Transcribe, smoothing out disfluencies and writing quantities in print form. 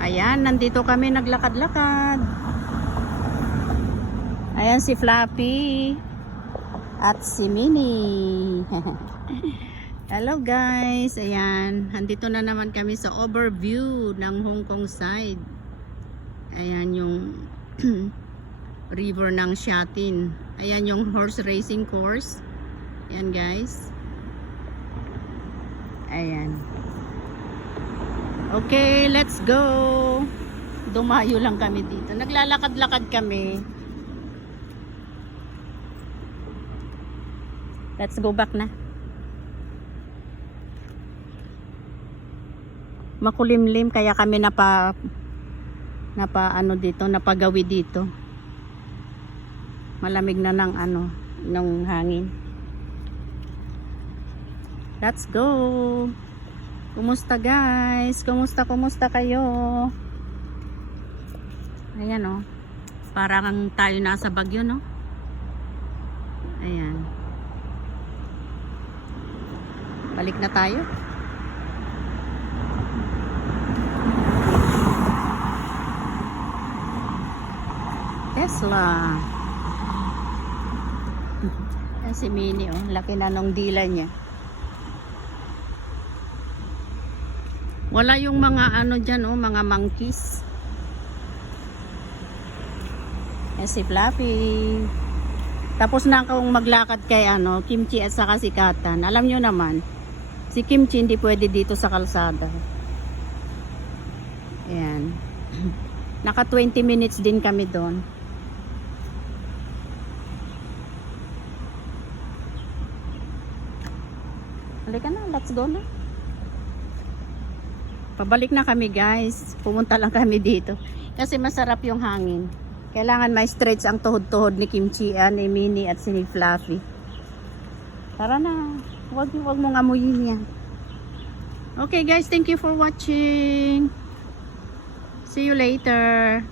Ayan, nandito kami naglakad-lakad. Ayan si Fluffy at si Minnie. Hello guys, ayan, nandito na naman kami sa overview ng Hong Kong side. Ayan yung river ng Shatin. Ayan yung horse racing course. Ayan guys. Ayan. Okay, let's go. Dumayo lang kami dito. Naglalakad-lakad kami. Let's go back na. Makulimlim kaya kami napagawi dito. Malamig na ng hangin. Let's go. Kumusta guys? Kumusta kayo? Ayan oh. Parang tayo nasa Bagyo, no? Ayan. Balik na tayo. Tesla. Ayan si Minnie oh. Laki na nung dila niya. Wala yung mga dyan oh, mga monkeys. Ayan si Fluffy. Tapos na akong maglakad kay Kimchi at saka si Katan. Alam nyo naman, si Kimchi hindi pwede dito sa kalsada. Ayan. Naka 20 minutes din kami doon. Halika na, let's go na. Pabalik na kami guys. Pumunta lang kami dito. Kasi masarap yung hangin. Kailangan may stretch ang tuhod-tuhod ni Kimchi, ni Minnie at si Fluffy. Tara na. Huwag mong amuyin yan. Okay guys, thank you for watching. See you later.